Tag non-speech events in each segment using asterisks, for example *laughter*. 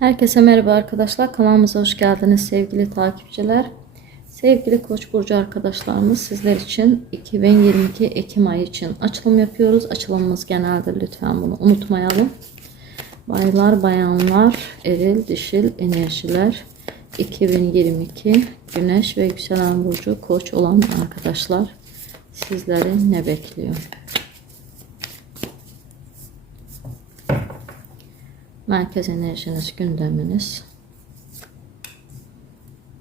Herkese merhaba arkadaşlar. Kanalımıza hoş geldiniz sevgili takipçiler. Sevgili Koç burcu arkadaşlarımız sizler için 2022 Ekim ayı için açılım yapıyoruz. Açılımımız geneldir. Lütfen bunu unutmayalım. Baylar, bayanlar, eril, dişil enerjiler 2022 Güneş ve yükselen burcu Koç olan arkadaşlar sizleri ne bekliyor? Merkez enerjiniz, gündeminiz.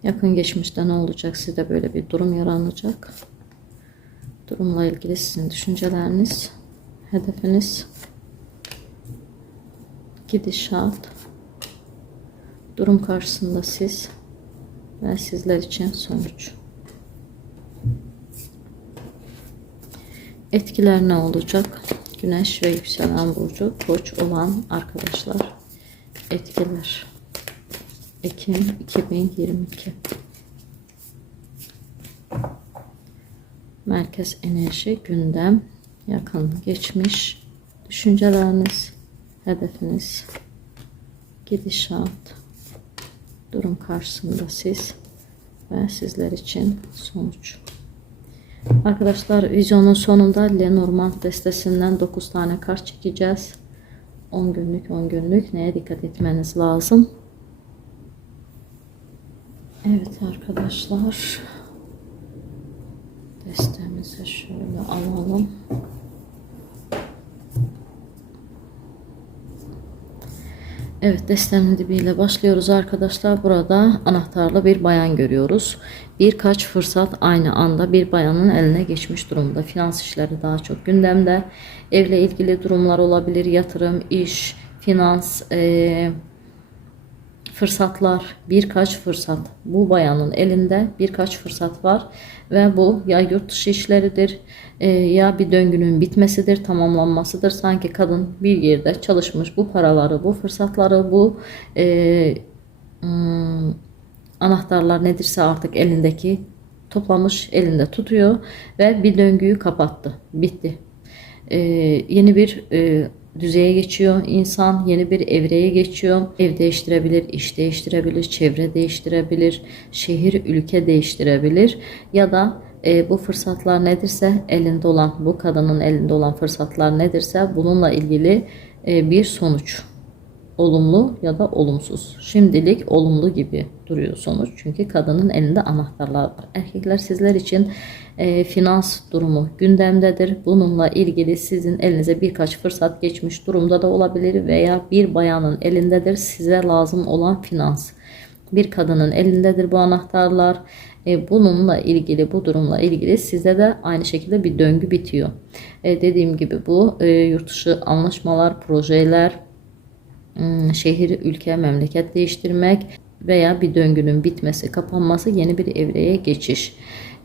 Yakın geçmişte ne olacak? Sizde böyle bir durum yaranacak. Durumla ilgili sizin düşünceleriniz, hedefiniz, gidişat, durum karşısında siz ve sizler için sonuç. Etkiler ne olacak? Güneş ve yükselen burcu koç olan arkadaşlar etkiler. Ekim 2022 Merkez enerji, gündem, yakın, geçmiş, düşünceleriniz, hedefiniz, gidişat, durum karşısında siz ve sizler için sonuç. Arkadaşlar vizyonun sonunda Lenormand destesinden 9 tane kart çekeceğiz. 10 günlük 10 günlük neye dikkat etmeniz lazım? Evet arkadaşlar. Destemizi şöyle alalım. Evet destenin dibiyle başlıyoruz arkadaşlar. Burada anahtarlı bir bayan görüyoruz. Birkaç fırsat aynı anda bir bayanın eline geçmiş durumda. Finans işleri daha çok gündemde. Evle ilgili durumlar olabilir. Yatırım, iş, finans, e, fırsatlar, birkaç fırsat. Bu bayanın elinde birkaç fırsat var ve bu ya yurt dışı işleridir e, ya bir döngünün bitmesidir, tamamlanmasıdır. Sanki kadın bir yerde çalışmış bu paraları, bu fırsatları, bu e, hmm, anahtarlar nedirse artık elindeki toplamış, elinde tutuyor ve bir döngüyü kapattı, bitti. E, yeni bir e, düzeye geçiyor. İnsan yeni bir evreye geçiyor. Ev değiştirebilir, iş değiştirebilir, çevre değiştirebilir, şehir, ülke değiştirebilir ya da e, bu fırsatlar nedirse elinde olan bu kadının elinde olan fırsatlar nedirse bununla ilgili e, bir sonuç olumlu ya da olumsuz. Şimdilik olumlu gibi duruyor sonuç. Çünkü kadının elinde anahtarlar var. Erkekler sizler için e, finans durumu gündemdedir. Bununla ilgili sizin elinize birkaç fırsat geçmiş durumda da olabilir veya bir bayanın elindedir size lazım olan finans. Bir kadının elindedir bu anahtarlar. E, bununla ilgili bu durumla ilgili size de aynı şekilde bir döngü bitiyor. E, dediğim gibi bu e, yurt dışı anlaşmalar, projeler, şehir, ülke, memleket değiştirmek veya bir döngünün bitmesi, kapanması, yeni bir evreye geçiş.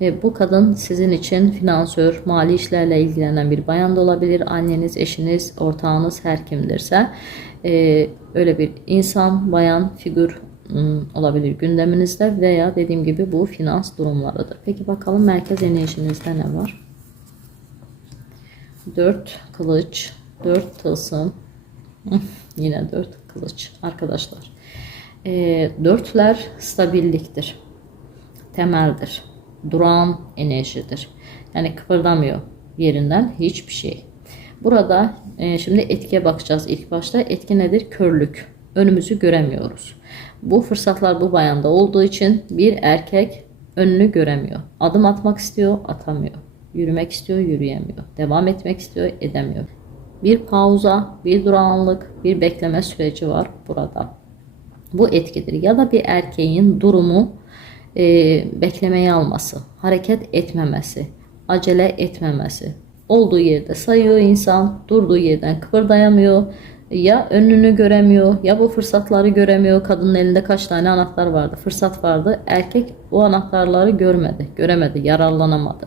E, bu kadın sizin için finansör, mali işlerle ilgilenen bir bayan da olabilir. Anneniz, eşiniz, ortağınız her kimdirse e, öyle bir insan, bayan, figür hmm, olabilir gündeminizde veya dediğim gibi bu finans durumlarıdır. Peki bakalım merkez enerjinizde ne var? 4 kılıç, 4 tılsım, *laughs* Yine dört kılıç arkadaşlar. E, dörtler stabilliktir. Temeldir. Duran enerjidir. Yani kıpırdamıyor yerinden hiçbir şey. Burada e, şimdi etkiye bakacağız ilk başta. Etki nedir? Körlük. Önümüzü göremiyoruz. Bu fırsatlar bu bayanda olduğu için bir erkek önünü göremiyor. Adım atmak istiyor, atamıyor. Yürümek istiyor, yürüyemiyor. Devam etmek istiyor, edemiyor bir pauza, bir durağanlık, bir bekleme süreci var burada. Bu etkidir. Ya da bir erkeğin durumu e, beklemeye alması, hareket etmemesi, acele etmemesi. Olduğu yerde sayıyor insan, durduğu yerden kıpırdayamıyor. Ya önünü göremiyor ya bu fırsatları göremiyor. Kadının elinde kaç tane anahtar vardı, fırsat vardı. Erkek o anahtarları görmedi, göremedi, yararlanamadı.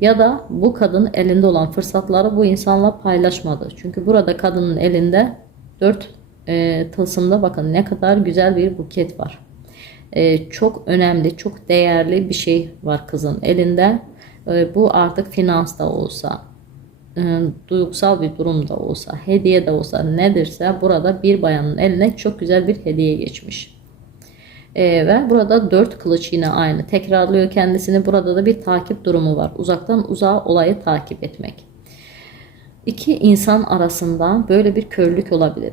Ya da bu kadın elinde olan fırsatları bu insanla paylaşmadı. Çünkü burada kadının elinde dört e, tılsımda bakın ne kadar güzel bir buket var. E, çok önemli, çok değerli bir şey var kızın elinde. E, bu artık finans da olsa, e, duygusal bir durum da olsa, hediye de olsa nedirse burada bir bayanın eline çok güzel bir hediye geçmiş. E, ve burada dört kılıç yine aynı tekrarlıyor kendisini. Burada da bir takip durumu var. Uzaktan uzağa olayı takip etmek. İki insan arasında böyle bir körlük olabilir.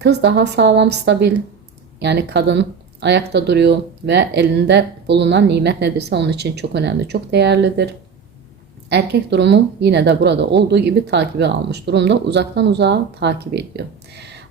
Kız daha sağlam, stabil. Yani kadın ayakta duruyor ve elinde bulunan nimet nedirse onun için çok önemli, çok değerlidir. Erkek durumu yine de burada olduğu gibi takibi almış durumda. Uzaktan uzağa takip ediyor.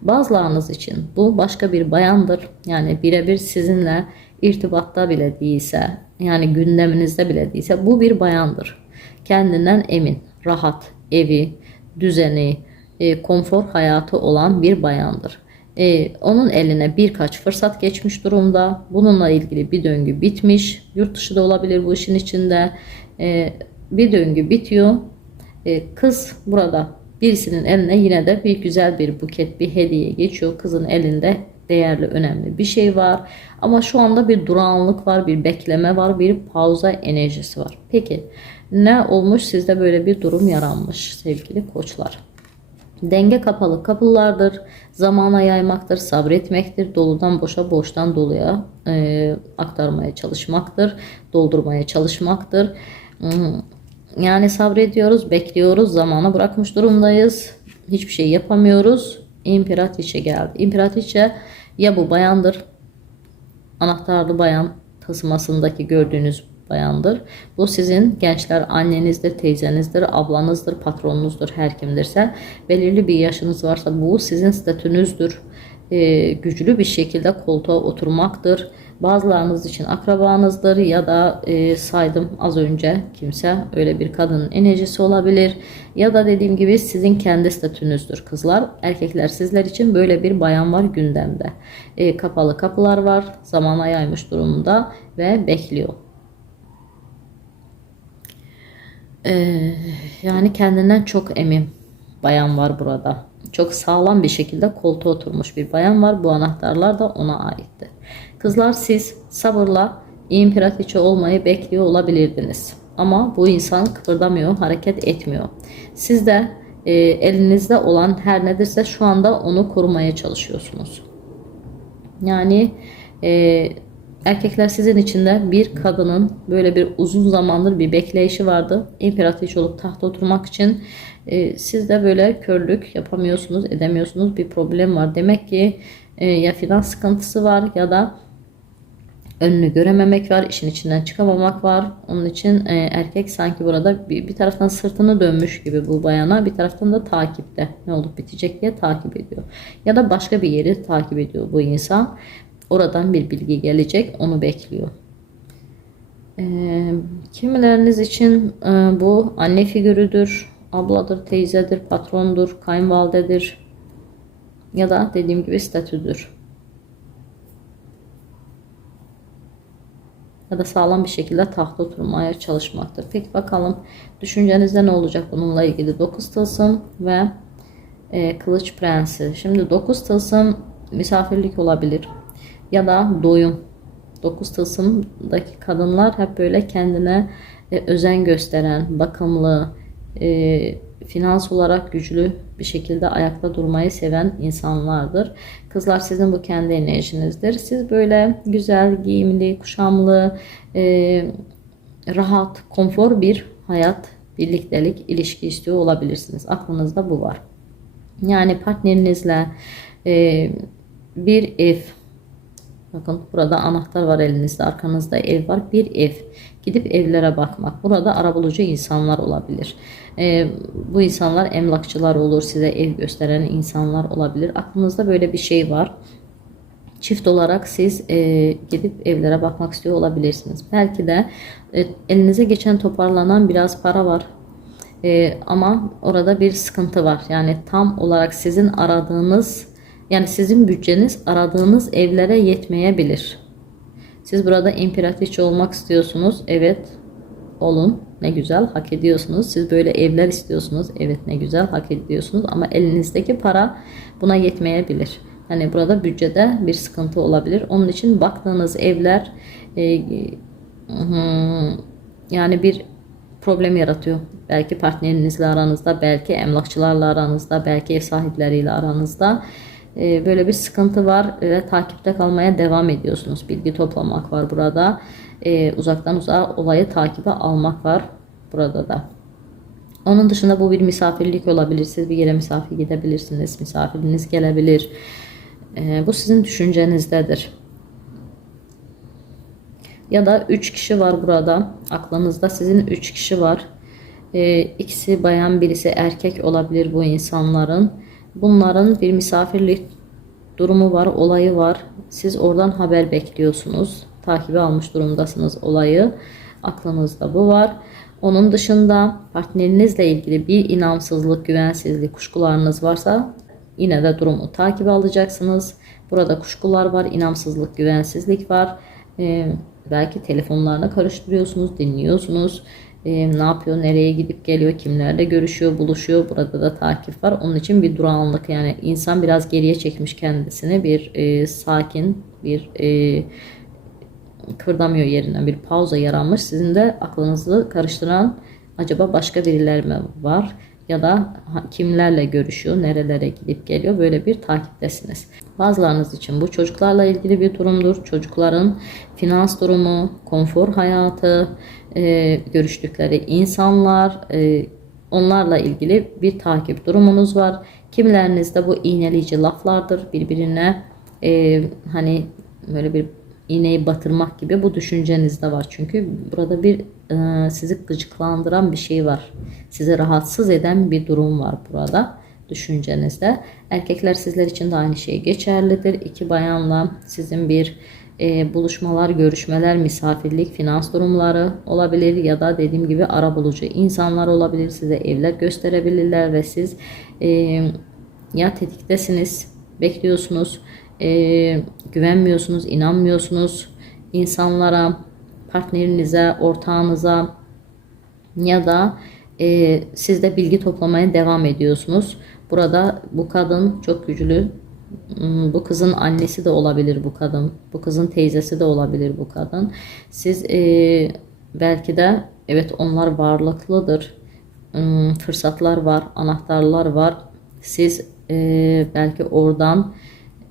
Bazılarınız için bu başka bir bayandır. Yani birebir sizinle irtibatta bile değilse, yani gündeminizde bile değilse bu bir bayandır. Kendinden emin, rahat, evi, düzeni, e, konfor hayatı olan bir bayandır. E, onun eline birkaç fırsat geçmiş durumda. Bununla ilgili bir döngü bitmiş. Yurt dışı da olabilir bu işin içinde. E, bir döngü bitiyor. E, kız burada birisinin eline yine de bir güzel bir buket, bir hediye geçiyor. Kızın elinde değerli, önemli bir şey var. Ama şu anda bir durağanlık var, bir bekleme var, bir pauza enerjisi var. Peki ne olmuş sizde böyle bir durum yaranmış sevgili koçlar? Denge kapalı kapılardır. Zamana yaymaktır, sabretmektir. Doludan boşa, boştan doluya e, aktarmaya çalışmaktır. Doldurmaya çalışmaktır. Hmm, Yani sabrediyoruz, bekliyoruz. Zamana bırakmış durumdayız. Hiçbir şey yapamıyoruz. İmparatriçe geldi. İmparatriçe ya bu bayandır. Anahtarlı bayan tasmasındaki gördüğünüz bayandır. Bu sizin gençler annenizdir, teyzenizdir, ablanızdır, patronunuzdur, her kimdirse. Belirli bir yaşınız varsa bu sizin statünüzdür. Ee, güçlü bir şekilde koltuğa oturmaktır. Bazılarınız için akrabanızdır ya da e, saydım az önce kimse öyle bir kadının enerjisi olabilir. Ya da dediğim gibi sizin kendi statünüzdür kızlar. Erkekler sizler için böyle bir bayan var gündemde. E, kapalı kapılar var zamana yaymış durumda ve bekliyor. Ee, yani kendinden çok emin bayan var burada. Çok sağlam bir şekilde koltuğa oturmuş bir bayan var. Bu anahtarlar da ona aitti. Kızlar siz sabırla imparatriçe olmayı bekliyor olabilirdiniz. Ama bu insan kıpırdamıyor, hareket etmiyor. Siz de e, elinizde olan her nedirse şu anda onu korumaya çalışıyorsunuz. Yani e, erkekler sizin içinde bir kadının böyle bir uzun zamandır bir bekleyişi vardı. İmparatriç olup tahta oturmak için e, siz böyle körlük yapamıyorsunuz, edemiyorsunuz. Bir problem var. Demek ki e, ya finans sıkıntısı var ya da önünü görememek var, işin içinden çıkamamak var. Onun için e, erkek sanki burada bir, bir taraftan sırtını dönmüş gibi bu bayana, bir taraftan da takipte. Ne olup bitecek diye takip ediyor. Ya da başka bir yeri takip ediyor bu insan. Oradan bir bilgi gelecek, onu bekliyor. E, kimileriniz için e, bu anne figürüdür, abladır, teyzedir, patrondur, kayınvalidedir ya da dediğim gibi statüdür. Ya da sağlam bir şekilde tahta oturmaya çalışmaktır. Peki bakalım düşüncenizde ne olacak bununla ilgili? 9 tılsım ve e, kılıç prensi. Şimdi 9 tılsım misafirlik olabilir ya da doyum. 9 tılsımdaki kadınlar hep böyle kendine e, özen gösteren, bakımlı, e, finans olarak güçlü bir şekilde ayakta durmayı seven insanlardır. Kızlar sizin bu kendi enerjinizdir. Siz böyle güzel, giyimli, kuşamlı, e, rahat, konfor bir hayat, birliktelik, ilişki istiyor olabilirsiniz. Aklınızda bu var. Yani partnerinizle e, bir ev, Bakın burada anahtar var elinizde, arkanızda ev var. Bir ev. Gidip evlere bakmak. Burada arabulucu insanlar olabilir. Ee, bu insanlar emlakçılar olur, size ev gösteren insanlar olabilir. Aklınızda böyle bir şey var. Çift olarak siz e, gidip evlere bakmak istiyor olabilirsiniz. Belki de e, elinize geçen toparlanan biraz para var. E, ama orada bir sıkıntı var. Yani tam olarak sizin aradığınız yani sizin bütçeniz aradığınız evlere yetmeyebilir. Siz burada imparatriçe olmak istiyorsunuz. Evet olun. Ne güzel hak ediyorsunuz. Siz böyle evler istiyorsunuz. Evet ne güzel hak ediyorsunuz. Ama elinizdeki para buna yetmeyebilir. Hani burada bütçede bir sıkıntı olabilir. Onun için baktığınız evler e, yani bir problem yaratıyor Belki partnerinizle aranızda, belki emlakçılarla aranızda, belki ev sahipleriyle aranızda e, böyle bir sıkıntı var ve takipte kalmaya devam ediyorsunuz. Bilgi toplamak var burada. E, uzaktan uzağa olayı takibe almak var burada da. Onun dışında bu bir misafirlik olabilir. Siz bir yere misafir gidebilirsiniz. Misafiriniz gelebilir. E, bu sizin düşüncenizdedir. Ya da 3 kişi var burada. Aklınızda sizin 3 kişi var. E, ikisi bayan birisi erkek olabilir bu insanların. Bunların bir misafirlik durumu var, olayı var. Siz oradan haber bekliyorsunuz. Takibi almış durumdasınız olayı. Aklınızda bu var. Onun dışında partnerinizle ilgili bir inamsızlık, güvensizlik, kuşkularınız varsa yine de durumu takibe alacaksınız. Burada kuşkular var, inamsızlık, güvensizlik var. Ee, belki telefonlarına karıştırıyorsunuz, dinliyorsunuz. Ee, ne yapıyor, nereye gidip geliyor, kimlerle görüşüyor, buluşuyor. Burada da takip var. Onun için bir durağanlık yani insan biraz geriye çekmiş kendisini. Bir e, sakin, bir e, kıvırdamıyor yerinden bir pauza yaranmış. Sizin de aklınızı karıştıran acaba başka birileri mi var? Ya da kimlerle görüşüyor, nerelere gidip geliyor böyle bir takiptesiniz. Bazılarınız için bu çocuklarla ilgili bir durumdur. Çocukların finans durumu, konfor hayatı, e, görüştükleri insanlar, e, onlarla ilgili bir takip durumunuz var. Kimilerinizde bu iğneleyici laflardır birbirine e, hani böyle bir iğneyi batırmak gibi bu düşüncenizde var. Çünkü burada bir e, sizi gıcıklandıran bir şey var. Sizi rahatsız eden bir durum var burada düşüncenizde. Erkekler sizler için de aynı şey geçerlidir. İki bayanla sizin bir e, buluşmalar, görüşmeler, misafirlik, finans durumları olabilir ya da dediğim gibi ara bulucu insanlar olabilir. Size evler gösterebilirler ve siz e, ya tetiktesiniz, bekliyorsunuz e, güvenmiyorsunuz, inanmıyorsunuz insanlara, partnerinize, ortağınıza ya da e, siz de bilgi toplamaya devam ediyorsunuz. Burada bu kadın çok güçlü. Hmm, bu kızın annesi de olabilir bu kadın. Bu kızın teyzesi de olabilir bu kadın. Siz e, belki de evet onlar varlıklıdır. Hmm, fırsatlar var, anahtarlar var. Siz e, belki oradan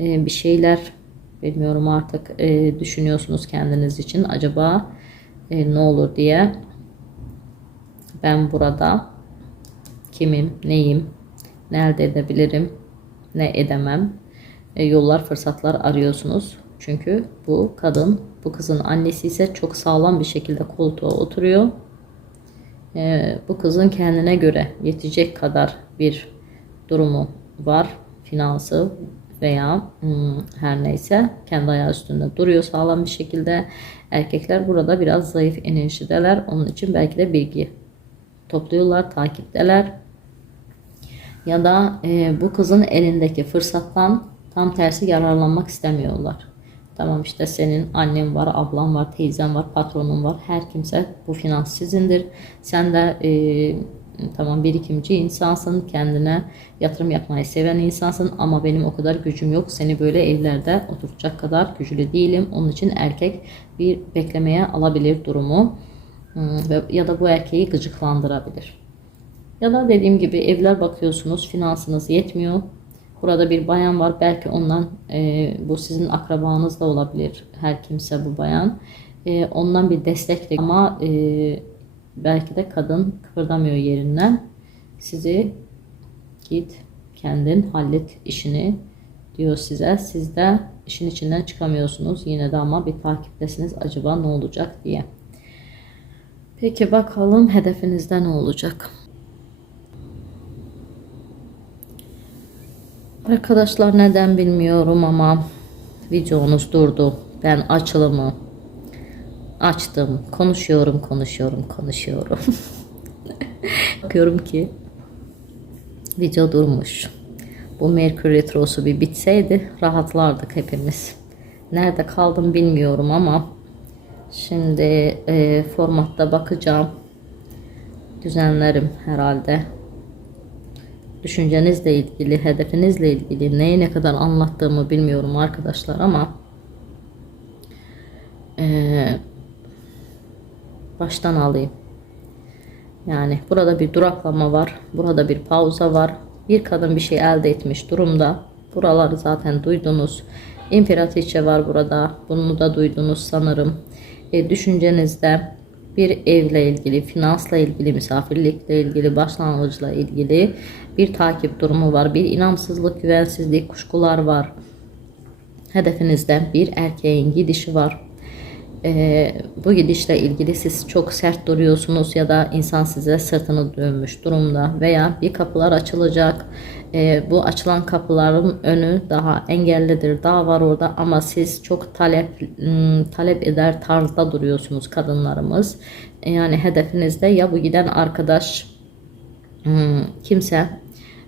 bir şeyler bilmiyorum artık e, düşünüyorsunuz kendiniz için. Acaba e, ne olur diye. Ben burada kimim neyim ne elde edebilirim ne edemem? E, yollar fırsatlar arıyorsunuz. Çünkü bu kadın bu kızın annesi ise çok sağlam bir şekilde koltuğa oturuyor. Bu kızın kendine göre yetecek kadar bir durumu var finansı veya hmm, her neyse kendi ayağı üstünde duruyor sağlam bir şekilde. Erkekler burada biraz zayıf enerjideler. Onun için belki de bilgi topluyorlar, takipteler. Ya da e, bu kızın elindeki fırsattan tam tersi yararlanmak istemiyorlar. Tamam işte senin annen var, ablan var, teyzen var, patronun var. Her kimse bu finans sizindir. Sen de e, tamam birikimci insansın, kendine yatırım yapmayı seven insansın ama benim o kadar gücüm yok. Seni böyle evlerde oturtacak kadar güçlü değilim. Onun için erkek bir beklemeye alabilir durumu ya da bu erkeği gıcıklandırabilir. Ya da dediğim gibi evler bakıyorsunuz, finansınız yetmiyor. Burada bir bayan var. Belki ondan e, bu sizin akrabanız da olabilir. Her kimse bu bayan. E, ondan bir destek ama e, Belki de kadın kıpırdamıyor yerinden. Sizi git kendin hallet işini diyor size. Siz de işin içinden çıkamıyorsunuz. Yine de ama bir takiptesiniz acaba ne olacak diye. Peki bakalım hedefinizde ne olacak? Arkadaşlar neden bilmiyorum ama videonuz durdu. Ben açılımı Açtım. Konuşuyorum, konuşuyorum, konuşuyorum. *laughs* Bakıyorum ki video durmuş. Bu Merkür Retrosu bir bitseydi rahatlardık hepimiz. Nerede kaldım bilmiyorum ama şimdi e, formatta bakacağım. Düzenlerim herhalde. Düşüncenizle ilgili, hedefinizle ilgili neyi ne kadar anlattığımı bilmiyorum arkadaşlar ama eee baştan alayım. Yani burada bir duraklama var. Burada bir pauza var. Bir kadın bir şey elde etmiş durumda. Buraları zaten duydunuz. İmparatriçe var burada. Bunu da duydunuz sanırım. E, düşüncenizde bir evle ilgili, finansla ilgili, misafirlikle ilgili, başlangıçla ilgili bir takip durumu var. Bir inamsızlık, güvensizlik, kuşkular var. Hedefinizde bir erkeğin gidişi var. Ee, bu gidişle ilgili siz çok sert duruyorsunuz ya da insan size sırtını dönmüş durumda veya bir kapılar açılacak. Ee, bu açılan kapıların önü daha engellidir, daha var orada ama siz çok talep ım, talep eder tarzda duruyorsunuz kadınlarımız. Ee, Yani hedefinizde ya bu giden arkadaş ım, kimse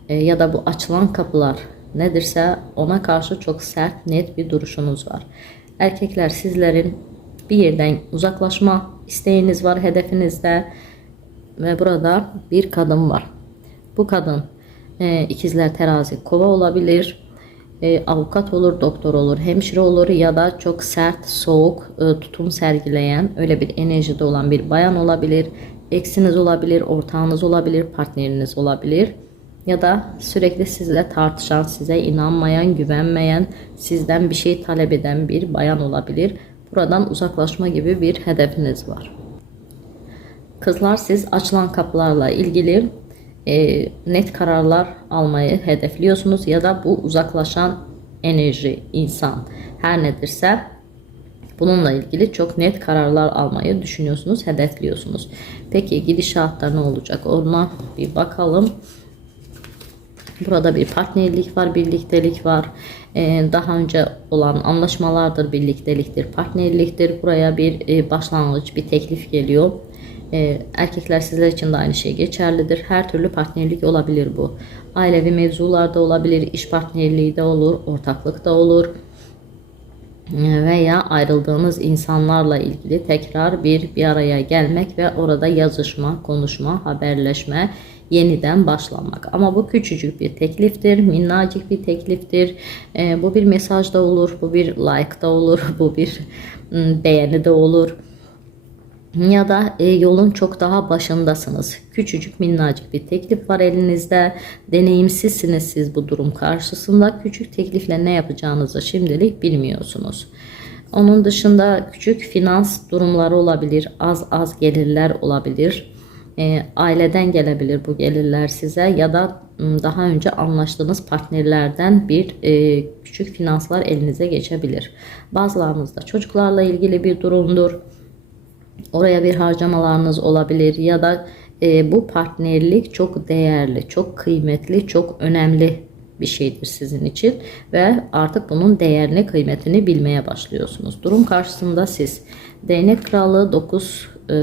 e, ya da bu açılan kapılar nedirse ona karşı çok sert net bir duruşunuz var. Erkekler sizlerin bir yerden uzaklaşma isteğiniz var hedefinizde ve burada bir kadın var. Bu kadın e, ikizler terazi kova olabilir, e, avukat olur, doktor olur, hemşire olur ya da çok sert, soğuk e, tutum sergileyen öyle bir enerjide olan bir bayan olabilir. Eksiniz olabilir, ortağınız olabilir, partneriniz olabilir. Ya da sürekli sizle tartışan, size inanmayan, güvenmeyen, sizden bir şey talep eden bir bayan olabilir. Buradan uzaklaşma gibi bir hedefiniz var. Kızlar siz açılan kapılarla ilgili e, net kararlar almayı hedefliyorsunuz ya da bu uzaklaşan enerji, insan her nedirse bununla ilgili çok net kararlar almayı düşünüyorsunuz, hedefliyorsunuz. Peki gidişatta ne olacak? Ona bir bakalım. Burada bir partnerlik var, birliktelik var. Ee, daha önce olan anlaşmalardır, birlikteliktir, partnerliktir. Buraya bir e, başlangıç, bir teklif geliyor. Ee, erkekler sizler için de aynı şey geçerlidir. Her türlü partnerlik olabilir bu. Ailevi mevzularda olabilir, iş partnerliği de olur, ortaklık da olur veya ayrıldığınız insanlarla ilgili tekrar bir bir araya gelmek ve orada yazışma, konuşma, haberleşme, yeniden başlamak. Ama bu küçücük bir tekliftir, minnacık bir tekliftir. Ee, bu bir mesaj da olur, bu bir like da olur, *laughs* bu bir ım, beğeni de olur. Ya da e, yolun çok daha başındasınız. Küçücük minnacık bir teklif var elinizde. Deneyimsizsiniz siz bu durum karşısında. Küçük teklifle ne yapacağınızı şimdilik bilmiyorsunuz. Onun dışında küçük finans durumları olabilir. Az az gelirler olabilir. E, aileden gelebilir bu gelirler size ya da ım, daha önce anlaştığınız partnerlerden bir e, küçük finanslar elinize geçebilir. Bazılarınızda çocuklarla ilgili bir durumdur. Oraya bir harcamalarınız olabilir ya da e, bu partnerlik çok değerli, çok kıymetli, çok önemli bir şeydir sizin için ve artık bunun değerini, kıymetini bilmeye başlıyorsunuz. Durum karşısında siz değnek kralı 9 e,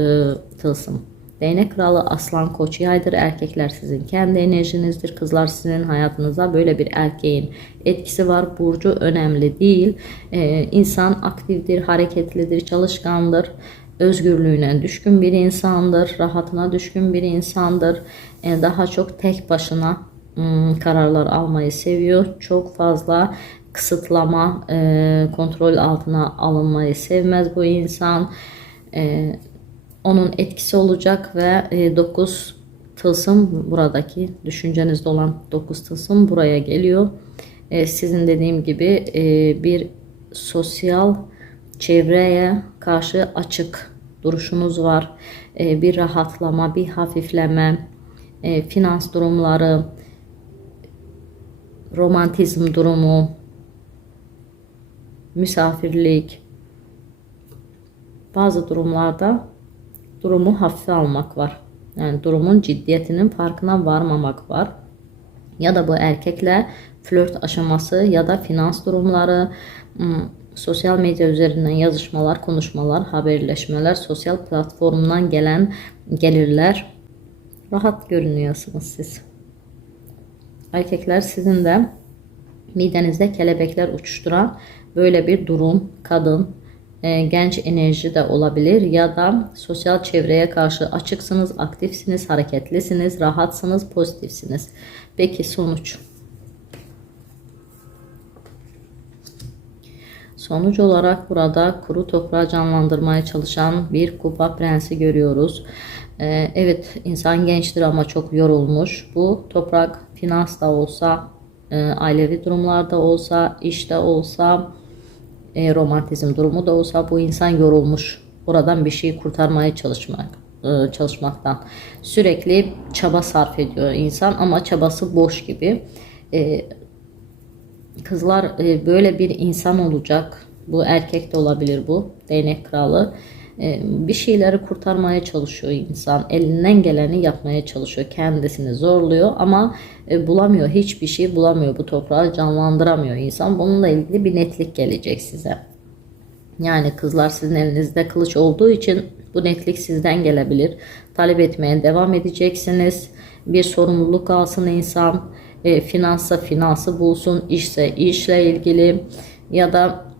tılsım. Değnek kralı aslan koç yaydır. Erkekler sizin kendi enerjinizdir. Kızlar sizin hayatınıza böyle bir erkeğin etkisi var. Burcu önemli değil. Ee, insan aktiftir, hareketlidir, çalışkandır özgürlüğüne düşkün bir insandır, rahatına düşkün bir insandır. E, daha çok tek başına ım, kararlar almayı seviyor. Çok fazla kısıtlama, e, kontrol altına alınmayı sevmez bu insan. E, onun etkisi olacak ve 9 tılsım buradaki düşüncenizde olan 9 tılsım buraya geliyor. E, sizin dediğim gibi e, bir sosyal çevreye karşı açık duruşunuz var. E, bir rahatlama, bir hafifleme, e, finans durumları, romantizm durumu, misafirlik, bazı durumlarda durumu hafife almak var. Yani durumun ciddiyetinin farkına varmamak var. Ya da bu erkekle flört aşaması ya da finans durumları, ım, sosyal medya üzerinden yazışmalar, konuşmalar, haberleşmeler, sosyal platformdan gelen gelirler rahat görünüyorsunuz siz. Erkekler sizin de midenizde kelebekler uçuşturan böyle bir durum, kadın, genç enerji de olabilir ya da sosyal çevreye karşı açıksınız, aktifsiniz, hareketlisiniz, rahatsınız, pozitifsiniz. Peki sonuç? Sonuç olarak burada kuru toprağı canlandırmaya çalışan bir kupa prensi görüyoruz. Ee, evet insan gençtir ama çok yorulmuş. Bu toprak finans da olsa, e, ailevi durumlarda olsa, işte olsa, e, romantizm durumu da olsa bu insan yorulmuş. Oradan bir şeyi kurtarmaya çalışmak e, çalışmaktan sürekli çaba sarf ediyor insan ama çabası boş gibi. E, kızlar e, böyle bir insan olacak. Bu erkek de olabilir bu. Değnek kralı. E, bir şeyleri kurtarmaya çalışıyor insan. Elinden geleni yapmaya çalışıyor. Kendisini zorluyor ama e, bulamıyor. Hiçbir şey bulamıyor. Bu toprağı canlandıramıyor insan. Bununla ilgili bir netlik gelecek size. Yani kızlar sizin elinizde kılıç olduğu için bu netlik sizden gelebilir. Talep etmeye devam edeceksiniz. Bir sorumluluk alsın insan. E, finansa finansı bulsun. işse işle ilgili ya da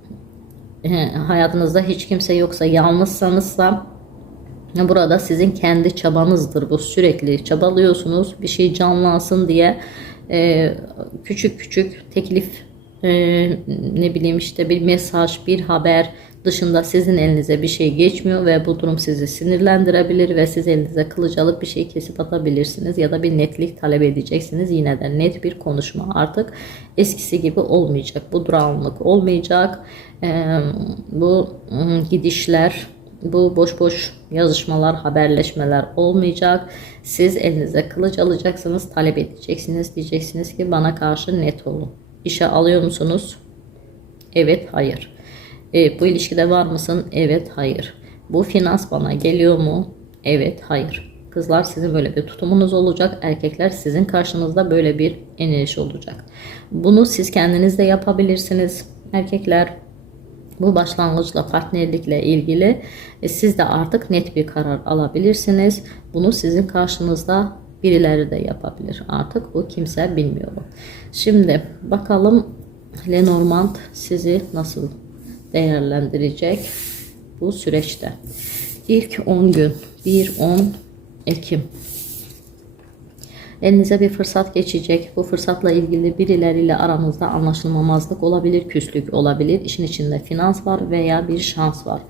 hayatınızda hiç kimse yoksa yalnızsanızsa burada sizin kendi çabanızdır. Bu sürekli çabalıyorsunuz bir şey canlansın diye e, küçük küçük teklif e, ne bileyim işte bir mesaj bir haber dışında sizin elinize bir şey geçmiyor ve bu durum sizi sinirlendirebilir ve siz elinize kılıç alıp bir şey kesip atabilirsiniz ya da bir netlik talep edeceksiniz. Yine de net bir konuşma artık eskisi gibi olmayacak. Bu durağanlık olmayacak. Bu gidişler bu boş boş yazışmalar, haberleşmeler olmayacak. Siz elinize kılıç alacaksınız, talep edeceksiniz. Diyeceksiniz ki bana karşı net olun. İşe alıyor musunuz? Evet, hayır. E, bu ilişkide var mısın? Evet, hayır. Bu finans bana geliyor mu? Evet, hayır. Kızlar sizin böyle bir tutumunuz olacak. Erkekler sizin karşınızda böyle bir enerji olacak. Bunu siz kendiniz de yapabilirsiniz. Erkekler bu başlangıçla partnerlikle ilgili e, siz de artık net bir karar alabilirsiniz. Bunu sizin karşınızda birileri de yapabilir. Artık bu kimse bilmiyorum. Şimdi bakalım Lenormand sizi nasıl değerlendirecek bu süreçte. İlk 10 gün 1-10 Ekim Elinize bir fırsat geçecek. Bu fırsatla ilgili birileriyle aranızda anlaşılmamazlık olabilir, küslük olabilir. İşin içinde finans var veya bir şans var.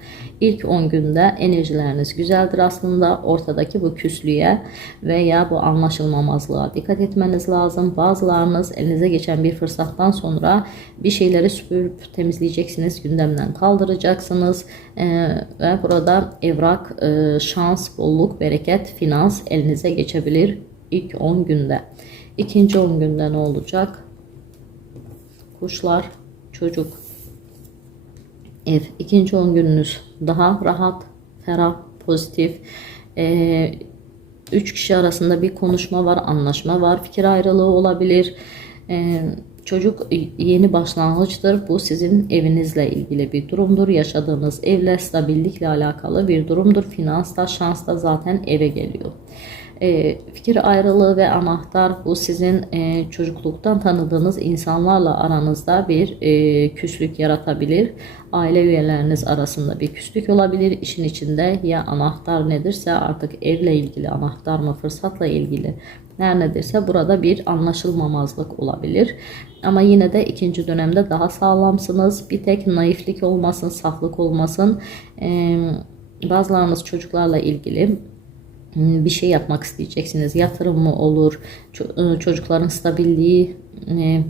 İlk 10 günde enerjileriniz güzeldir aslında. Ortadaki bu küslüğe veya bu anlaşılmamazlığa dikkat etmeniz lazım. Bazılarınız elinize geçen bir fırsattan sonra bir şeyleri süpürüp temizleyeceksiniz. Gündemden kaldıracaksınız. Ee, ve burada evrak, e, şans, bolluk, bereket, finans elinize geçebilir ilk 10 günde. İkinci 10 günde ne olacak? Kuşlar, çocuk, ev. İkinci 10 gününüz daha rahat, ferah, pozitif. Ee, üç kişi arasında bir konuşma var, anlaşma var, fikir ayrılığı olabilir. Ee, çocuk yeni başlangıçtır. Bu sizin evinizle ilgili bir durumdur. Yaşadığınız evle, stabillikle alakalı bir durumdur. Finans da, şans da zaten eve geliyor. E, fikir ayrılığı ve anahtar bu sizin e, çocukluktan tanıdığınız insanlarla aranızda bir e, küslük yaratabilir. Aile üyeleriniz arasında bir küslük olabilir. İşin içinde ya anahtar nedirse artık evle ilgili anahtar mı fırsatla ilgili her nedirse burada bir anlaşılmamazlık olabilir. Ama yine de ikinci dönemde daha sağlamsınız. Bir tek naiflik olmasın, saflık olmasın. Ee, bazılarınız çocuklarla ilgili bir şey yapmak isteyeceksiniz. Yatırım mı olur, ıı, çocukların stabilliği e,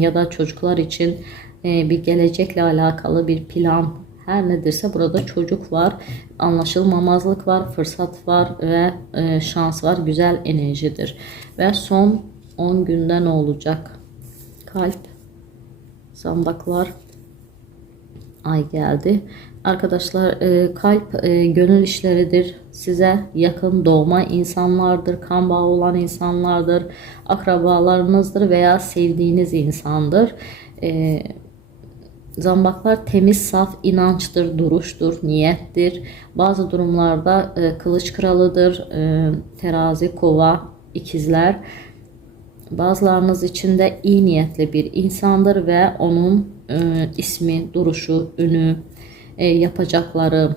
ya da çocuklar için e, bir gelecekle alakalı bir plan her nedirse burada çocuk var, anlaşılmamazlık var, fırsat var ve e, şans var, güzel enerjidir. Ve son 10 günde ne olacak? Kalp, zambaklar, ay geldi. Arkadaşlar e, kalp e, gönül işleridir. Size yakın doğma insanlardır, kan bağı olan insanlardır, akrabalarınızdır veya sevdiğiniz insandır. E, zambaklar temiz, saf inançtır, duruştur, niyettir. Bazı durumlarda e, kılıç kralıdır, terazi, kova, ikizler. Bazılarınız için de iyi niyetli bir insandır ve onun ismi, duruşu, ünü, yapacakları,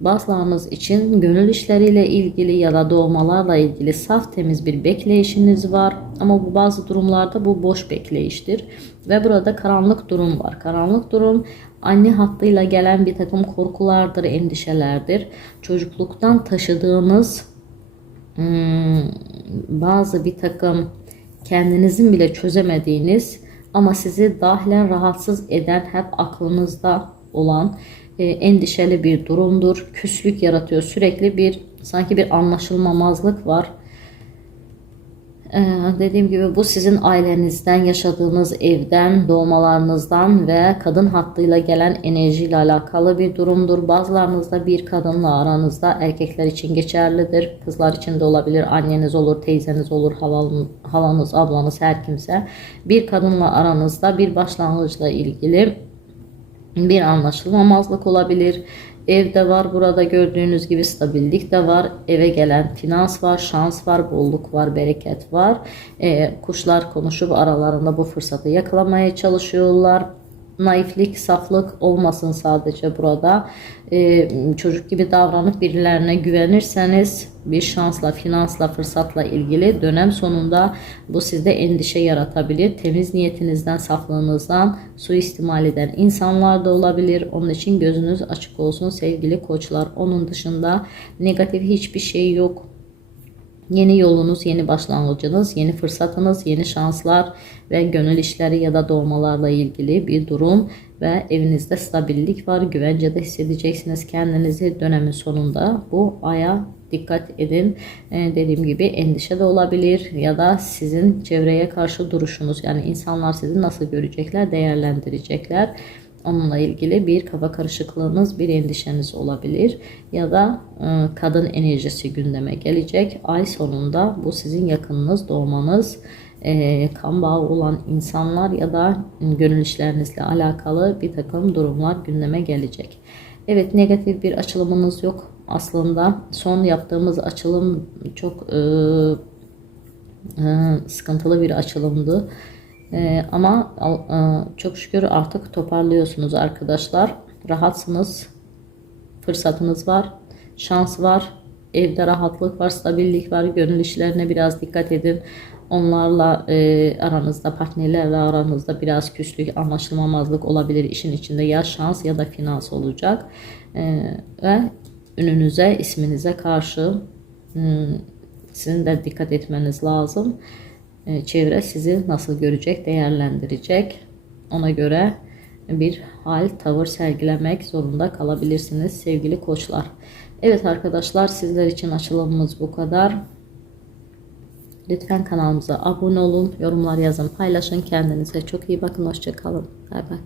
bazılarınız için gönül işleriyle ilgili ya da doğmalarla ilgili saf temiz bir bekleyişiniz var. Ama bu bazı durumlarda bu boş bekleyiştir. Ve burada karanlık durum var. Karanlık durum anne hattıyla gelen bir takım korkulardır, endişelerdir. Çocukluktan taşıdığınız hmm, bazı bir takım kendinizin bile çözemediğiniz ama sizi dahilen rahatsız eden hep aklınızda olan e, endişeli bir durumdur. Küslük yaratıyor. Sürekli bir sanki bir anlaşılmamazlık var. Ee, dediğim gibi bu sizin ailenizden, yaşadığınız evden, doğmalarınızdan ve kadın hattıyla gelen enerjiyle alakalı bir durumdur. Bazılarınızda bir kadınla aranızda erkekler için geçerlidir. Kızlar için de olabilir. Anneniz olur, teyzeniz olur, halan- halanız, ablanız her kimse. Bir kadınla aranızda bir başlangıçla ilgili bir anlaşılmamazlık olabilir. Evde var burada gördüğünüz gibi stabillik de var. Eve gelen finans var, şans var, bolluk var, bereket var. Ee, kuşlar konuşup aralarında bu fırsatı yakalamaya çalışıyorlar. Naiflik, saflık olmasın sadece burada. Ee, çocuk gibi davranıp birilerine güvenirseniz bir şansla, finansla, fırsatla ilgili dönem sonunda bu sizde endişe yaratabilir. Temiz niyetinizden, saflığınızdan suistimal eden insanlar da olabilir. Onun için gözünüz açık olsun sevgili koçlar. Onun dışında negatif hiçbir şey yok. Yeni yolunuz, yeni başlangıcınız, yeni fırsatınız, yeni şanslar ve gönül işleri ya da doğmalarla ilgili bir durum ve evinizde stabillik var. Güvencede hissedeceksiniz kendinizi dönemin sonunda. Bu aya dikkat edin. Ee, dediğim gibi endişe de olabilir ya da sizin çevreye karşı duruşunuz yani insanlar sizi nasıl görecekler, değerlendirecekler. Onunla ilgili bir kafa karışıklığınız, bir endişeniz olabilir ya da e, kadın enerjisi gündeme gelecek. Ay sonunda bu sizin yakınınız, doğmanız, e, kan bağı olan insanlar ya da gönül işlerinizle alakalı bir takım durumlar gündeme gelecek. Evet negatif bir açılımınız yok aslında. Son yaptığımız açılım çok e, e, sıkıntılı bir açılımdı. Ee, ama e, çok şükür artık toparlıyorsunuz arkadaşlar. Rahatsınız. Fırsatınız var. Şans var. Evde rahatlık var, stabillik var. Gönül işlerine biraz dikkat edin. Onlarla e, aranızda, partnerlerle aranızda biraz küslük, anlaşılmamazlık olabilir. İşin içinde ya şans ya da finans olacak. E, ve ününüze, isminize karşı hmm, sizin de dikkat etmeniz lazım. E, çevre sizi nasıl görecek, değerlendirecek. Ona göre bir hal, tavır sergilemek zorunda kalabilirsiniz sevgili koçlar. Evet arkadaşlar sizler için açılımımız bu kadar. Lütfen kanalımıza abone olun, yorumlar yazın, paylaşın. Kendinize çok iyi bakın. Hoşçakalın. Bay bay.